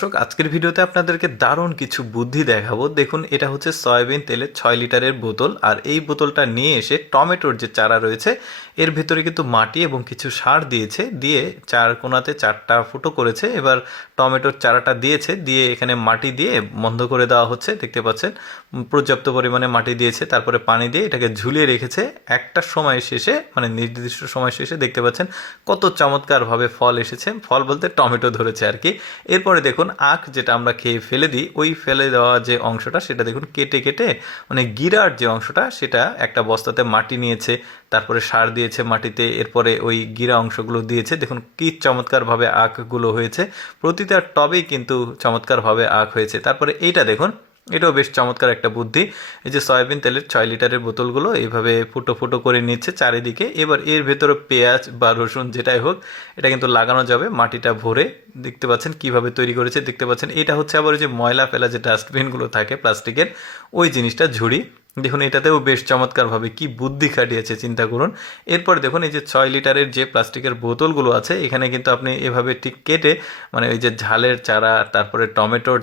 দর্শক, আজকের ভিডিওতে আপনাদেরকে দারুণ কিছু বুদ্ধি দেখাবো। দেখুন, এটা হচ্ছে সয়াবিন তেলের 6 লিটারের বোতল। আর এই বোতলটা নিয়ে এসে টমেটোর যে চারা রয়েছে এর ভিতরে কিন্তু মাটি এবং কিছু সার দিয়েছে, দিয়ে চার কোনাতে 4টা ফুটো করেছে। এবার টমেটোর চারাটা দিয়েছে, দিয়ে এখানে মাটি দিয়ে বন্ধ করে দেওয়া হচ্ছে। দেখতে পাচ্ছেন পর্যাপ্ত পরিমাণে মাটি দিয়েছে, তারপরে পানি দিয়ে এটাকে ঝুলিয়ে রেখেছে। একটা সময় শেষে, মানে নির্দিষ্ট সময় শেষে দেখতে পাচ্ছেন কত চমৎকারভাবে ফল এসেছে। ফল বলতে টমেটো ধরেছে আর কি। এরপরে দেখুন, আখ যেটা আমরা খেয়ে ফেলে দিই, ওই ফেলে দেওয়া যে অংশটা সেটা দেখুন কেটে কেটে, মানে গিরার যে অংশটা সেটা একটা বস্তাতে মাটি নিয়েছে, তারপরে সার দিয়েছে মাটিতে, এরপরে ওই গিরা অংশগুলো দিয়েছে। দেখুন কি চমৎকারভাবে আখগুলো হয়েছে, প্রতিটা টবেই কিন্তু চমৎকারভাবে আখ হয়েছে। তারপরে এইটা দেখুন, এটাও বেশ চমৎকার একটা বুদ্ধি। এই যে সয়াবিন তেলের 6 লিটারের বোতলগুলো এইভাবে ফুটো ফুটো করে নিচ্ছে চারিদিকে। এবার এর ভেতরে পেঁয়াজ বা রসুন যেটাই হোক, এটা কিন্তু লাগানো যাবে মাটিটা ভরে। দেখতে পাচ্ছেন কিভাবে তৈরি করেছে, দেখতে পাচ্ছেন এটা হচ্ছে আবার ওই যে ময়লা ফেলা যে ডাস্টবিনগুলো থাকে প্লাস্টিকের, ওই জিনিসটা ঝুড়ি। দেখুন এটাতেও বেশ চমৎকারভাবে কি বুদ্ধি খাটিয়েছে, চিন্তা করুন। এরপর দেখুন, এই যে 6 লিটারের যে প্লাস্টিকের বোতলগুলো আছে, এখানে কিন্তু আপনি এভাবে ঠিক কেটে, মানে ওই যে ঝালের চারা, তারপরে টমেটোর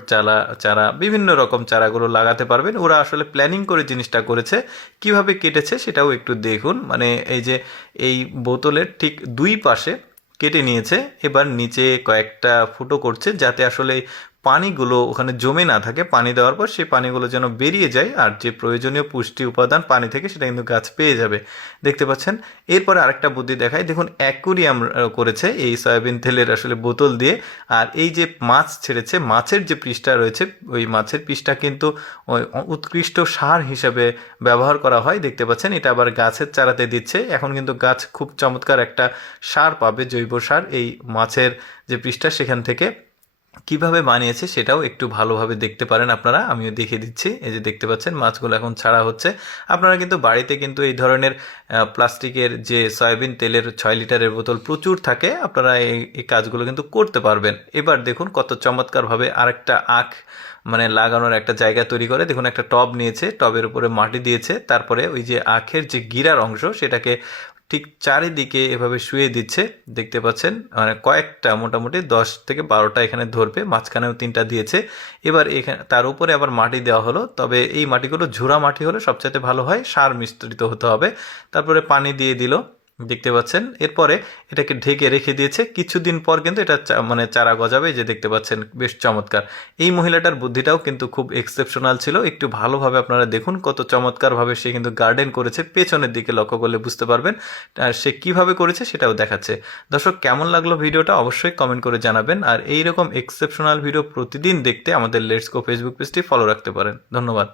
চারা বিভিন্ন রকম চারাগুলো লাগাতে পারবেন। ওরা আসলে প্ল্যানিং করে জিনিসটা করেছে। কিভাবে কেটেছে সেটাও একটু দেখুন। মানে এই যে এই বোতলের ঠিক দুই পাশে কেটে নিয়েছে, এবার নিচে কয়েকটা ফুটো করছে যাতে আসলে পানিগুলো ওখানে জমে না থাকে। পানি দেওয়ার পর সেই পানিগুলো যেন বেরিয়ে যায়, আর যে প্রয়োজনীয় পুষ্টি উপাদান পানি থেকে সেটা কিন্তু গাছ পেয়ে যাবে। দেখতে পাচ্ছেন। এরপরে আরেকটা বুদ্ধি দেখায়, দেখুন অ্যাকুরিয়াম করেছে এই সয়াবিন তেলের আসলে বোতল দিয়ে। আর এই যে মাছ ছেড়েছে, মাছের যে পৃষ্ঠা রয়েছে, ওই মাছের পৃষ্ঠা কিন্তু ওই উৎকৃষ্ট সার হিসাবে ব্যবহার করা হয়। দেখতে পাচ্ছেন এটা আবার গাছের চারাতে দিচ্ছে। এখন কিন্তু গাছ খুব চমৎকার একটা সার পাবে, জৈব সার, এই মাছের যে পৃষ্ঠা সেখান থেকে। কিভাবে বানিয়েছে সেটাও একটু ভালোভাবে দেখতে পারেন আপনারা, আমিও দেখিয়ে দিচ্ছি। এই যে দেখতে পাচ্ছেন মাছগুলো এখন ছাড়া হচ্ছে। আপনারা কিন্তু বাড়িতে কিন্তু এই ধরনের প্লাস্টিকের যে সয়াবিন তেলের 6 লিটারের বোতল প্রচুর থাকে, আপনারা এই কাজগুলো কিন্তু করতে পারবেন। এবার দেখুন কত চমৎকারভাবে আরেকটা আখ, মানে লাগানোর একটা জায়গা তৈরি করে। দেখুন একটা টব নিয়েছে, টবের উপরে মাটি দিয়েছে, তারপরে ওই যে আখের যে গিরার অংশ সেটাকে ঠিক চারিদিকে এভাবে শুয়ে দিচ্ছে। দেখতে পাচ্ছেন মানে কয়েকটা, মোটামুটি 10 থেকে 12টা এখানে ধরবে, মাঝখানেও 3টা দিয়েছে। এবার এখানে তার উপরে আবার মাটি দেওয়া হলো, তবে এই মাটিগুলো ঝুরা মাটি হলে সবচাইতে ভালো হয়, সার মিশ্রিত হতে হবে। তারপরে পানি দিয়ে দিল, দেখতে পাচ্ছেন। এরপরে এটাকে ঢেকে রেখে দিয়েছে। কিছুদিন পর কিন্তু এটা মানে চারা গজাবে। যে দেখতে পাচ্ছেন বেশ চমৎকার। এই মহিলাটার বুদ্ধিটাও কিন্তু খুব এক্সেপশনাল ছিল। একটু ভালোভাবে আপনারা দেখুন কত চমৎকারভাবে সে কিন্তু গার্ডেন করেছে। পেছনের দিকে লক্ষ্য করলে বুঝতে পারবেন আর সে কিভাবে করেছে সেটাও দেখাচ্ছে। দর্শক, কেমন লাগলো ভিডিওটা অবশ্যই কমেন্ট করে জানাবেন। আর এইরকম এক্সেপশনাল ভিডিও প্রতিদিন দেখতে আমাদের লেটস গো ফেসবুক পেজটি ফলো রাখতে পারেন। ধন্যবাদ।